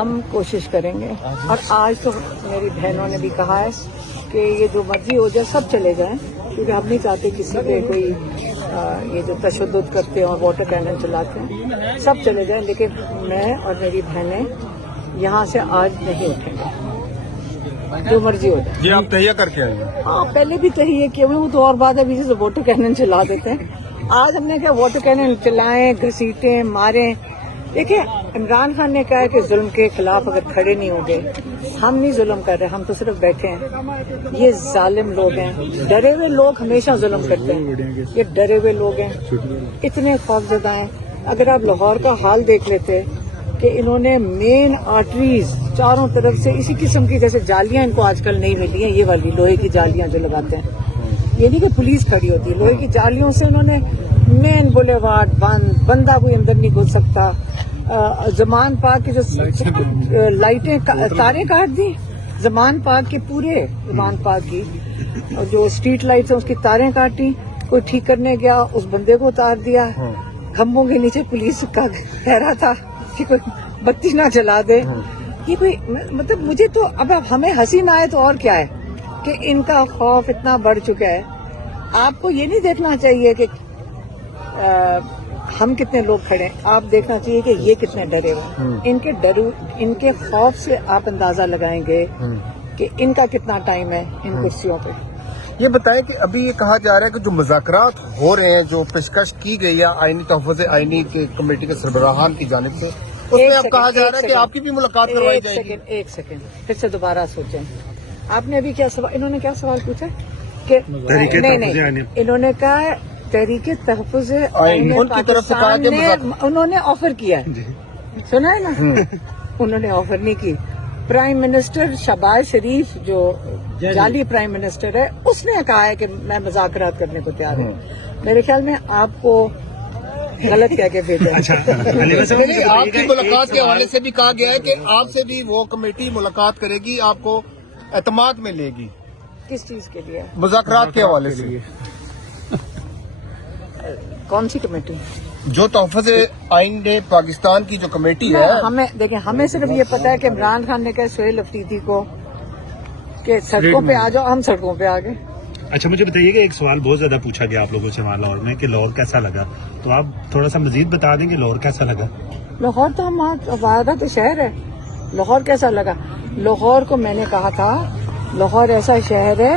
ہم کوشش کریں گے اور آج تو میری بہنوں نے بھی کہا ہے کہ یہ جو مرضی ہو جائے سب چلے جائیں، کیونکہ ہم نہیں چاہتے کسی پہ کوئی یہ جو تشدد کرتے ہیں اور واٹر کینن چلاتے ہیں سب چلے جائیں، لیکن میں اور میری بہنیں یہاں سے آج نہیں اٹھیں گے، جو مرضی ہو جائے۔ جی آپ تہیہ کر کے آئے ہیں؟ ہاں پہلے بھی تہیہ کیے ہوئے، وہ تو اور بات ہے، ابھی سے واٹر کینن چلا دیتے ہیں۔ آج ہم نے کہا واٹر کینن چلائیں، گھسیٹیں، ماریں۔ دیکھیں عمران خان نے کہا کہ ظلم کے خلاف اگر کھڑے نہیں ہوں گے، ہم نہیں ظلم کر رہے، ہم تو صرف بیٹھے ہیں۔ یہ ظالم لوگ ہیں، ڈرے ہوئے لوگ ہمیشہ ظلم کرتے ہیں، یہ ڈرے ہوئے لوگ ہیں، اتنے خوفزدہ ہیں۔ اگر آپ لاہور کا حال دیکھ لیتے کہ انہوں نے مین آرٹریز چاروں طرف سے اسی قسم کی جیسے جالیاں ان کو آج کل نہیں ملی ہیں، یہ والی لوہے کی جالیاں جو لگاتے ہیں، یہ نہیں کہ پولیس کھڑی ہوتی ہے، لوہے کی جالیوں سے انہوں نے مین بولیوارڈ بند، بندہ کوئی اندر نہیں گھس سکتا۔ زمان پاک کی جو لائٹیں تاریں کاٹ دی، زمان پاک کے پورے زمان پاک کی جو اسٹریٹ لائٹس ہیں اس کی تاریں کاٹی، کوئی ٹھیک کرنے گیا اس بندے کو اتار دیا، کھمبوں کے نیچے پولیس کا پہرا تھا کہ کوئی بتی نہ جلا دے۔ یہ کوئی مطلب مجھے تو اب ہمیں ہنسی نہ آئے تو اور کیا ہے کہ ان کا خوف اتنا بڑھ چکا ہے۔ آپ کو یہ نہیں دیکھنا چاہیے کہ ہم کتنے لوگ کھڑے ہیں، آپ دیکھنا چاہیے کہ یہ کتنے ڈرے ہوئے۔ ان کے خوف سے آپ اندازہ لگائیں گے کہ ان کا کتنا ٹائم ہے ان کرسیوں پہ۔ یہ بتائیں کہ ابھی یہ کہا جا رہا ہے کہ جو مذاکرات ہو رہے ہیں، جو پیشکش کی گئی ہے آئینی تحفظ آئینی کے کمیٹی کے سربراہان کی جانب سے، اس میں اب کہا جا رہا ہے کہ آپ کی بھی ملاقات کروائی جائے گی۔ ایک سیکنڈ پھر سے دوبارہ سوچیں، آپ نے ابھی کیا سوال، انہوں نے کیا سوال پوچھا کہ نہیں، انہوں نے کہا تحریک تحفظ ان کی طرف سے کہا کہ انہوں نے آفر کیا ہے، سنا ہے نا، انہوں نے آفر نہیں کی۔ پرائم منسٹر شہباز شریف جو جعلی پرائم منسٹر ہے، اس نے کہا ہے کہ میں مذاکرات کرنے کو تیار ہوں۔ میرے خیال میں آپ کو غلط کہہ کے بھیجا۔ آپ کی ملاقات کے حوالے سے بھی کہا گیا ہے کہ آپ سے بھی وہ کمیٹی ملاقات کرے گی، آپ کو اعتماد میں لے گی۔ کس چیز کے لیے؟ مذاکرات کے حوالے سے۔ کون سی کمیٹی؟ جو تحفظ آئین پاکستان کی جو کمیٹی ہے، ہمیں دیکھیں، ہمیں صرف یہ پتا ہے کہ عمران خان نے کہا سہیل افریدی کو کہ سڑکوں پہ آ جاؤ، ہم سڑکوں پہ آ گئے۔ اچھا مجھے بتائیے کہ ایک سوال بہت زیادہ پوچھا گیا آپ لوگوں سے وہاں لاہور میں کہ لاہور کیسا لگا، تو آپ تھوڑا سا مزید بتا دیں کہ لاہور کیسا لگا۔ لاہور تو ہمارا تو شہر ہے، لاہور کیسا لگا؟ لاہور کو میں نے کہا تھا لاہور ایسا شہر ہے،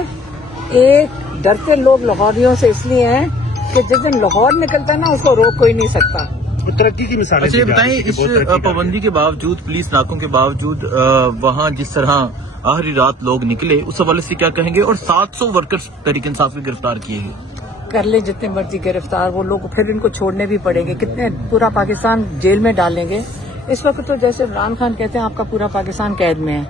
ایک ڈرتے لوگ لاہوریوں سے اس لیے ہیں کہ جس دن لاہور نکلتا نا اس کو روک کوئی نہیں سکتا۔ ترقی کی مثال۔ اچھا یہ بتائیں، اس پابندی کے باوجود، پولیس ناکوں کے باوجود وہاں جس طرح آخری رات لوگ نکلے، اس حوالے سے کیا کہیں گے؟ اور 700 ورکرز تحریک انصاف کے گرفتار کیے گئے۔ کر لیں جتنے مرضی گرفتار، وہ لوگ پھر ان کو چھوڑنے بھی پڑیں گے، کتنے پورا پاکستان جیل میں ڈالیں گے۔ اس وقت تو جیسے عمران خان کہتے ہیں آپ کا پورا پاکستان قید میں ہے،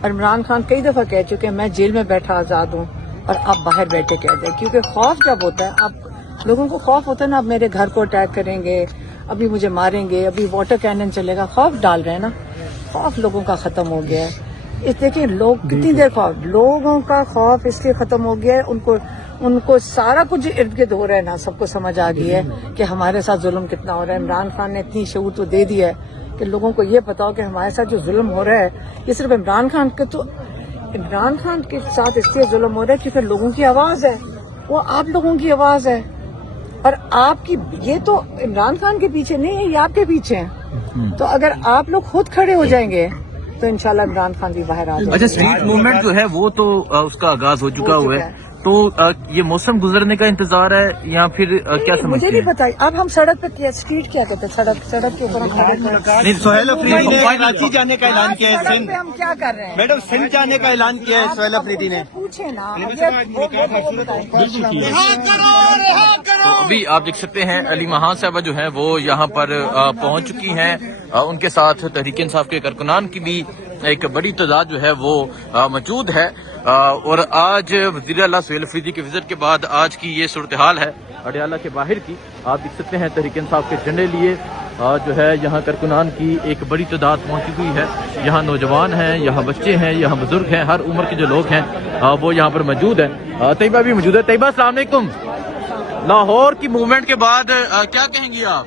اور عمران خان کئی دفعہ کہہ چکے ہیں میں جیل میں بیٹھا آزاد ہوں اور آپ باہر بیٹھے قید ہیں، کیونکہ خوف جب ہوتا ہے، آپ لوگوں کو خوف ہوتا ہے نا، اب میرے گھر کو اٹیک کریں گے، ابھی مجھے ماریں گے، ابھی واٹر کینن چلے گا، خوف ڈال رہے ہیں نا، خوف لوگوں کا ختم ہو گیا ہے۔ اس دیکھیں لوگ کتنی دیر خوف، لوگوں کا خوف اس لیے ختم ہو گیا ہے، ان کو سارا کچھ ارد گرد ہو رہا ہے نا، سب کو سمجھ آ گئی ہے کہ ہمارے ساتھ ظلم کتنا ہو رہا ہے۔ عمران خان نے اتنی شعور تو دے دی ہے کہ لوگوں کو یہ پتا ہو کہ ہمارے ساتھ جو ظلم ہو رہا ہے یہ صرف عمران خان کے ساتھ اس لیے ظلم ہو رہا ہے کیونکہ لوگوں کی آواز ہے، وہ آپ لوگوں کی آواز ہے، اور آپ کی یہ تو عمران خان کے پیچھے نہیں ہے، یہ آپ کے پیچھے ہیں۔ تو اگر آپ لوگ خود کھڑے ہو جائیں گے تو انشاءاللہ عمران خان بھی باہر آ جائے گا۔ اچھا اسٹریٹ موومنٹ جو ہے وہ تو اس کا آغاز ہو چکا ہوا ہے، تو یہ موسم گزرنے کا انتظار ہے یا پھر کیا سمجھتے ہیں؟ مجھے نہیں پتا، اب ہم سڑک پہ کیا اسٹریٹ کیا کہتے ہیں، سڑک کے اوپر ہم کھڑے ہیں۔ سہیل افریدی نے کراچی جانے کا اعلان کیا ہے، سڑک پہ ہم کیا کر رہے ہیں؟ میڈم سندھ جانے کا اعلان کیا ہے سہیل افریدی نے۔ پوچھے نا ابھی آپ دیکھ سکتے ہیں علی مہان صاحبہ جو ہیں وہ یہاں پر پہنچ چکی ہیں، ان کے ساتھ تحریک انصاف کے کارکنان کی بھی ایک بڑی تعداد جو ہے وہ موجود ہے، اور آج وزیر اعلیٰ سہیل افریدی کے وزٹ کے بعد آج کی یہ صورتحال ہے اڈیالہ کے باہر کی۔ آپ دیکھ سکتے ہیں تحریک انصاف کے جھنڈے لیے جو ہے یہاں کارکنان کی ایک بڑی تعداد پہنچی ہوئی ہے، یہاں نوجوان ہیں، یہاں بچے ہیں، یہاں بزرگ ہیں، ہر عمر کے جو لوگ ہیں وہ یہاں پر موجود ہیں۔ طیبہ بھی موجود ہے۔ طیبہ السلام علیکم، لاہور کی موومنٹ کے بعد کیا کہیں گی آپ؟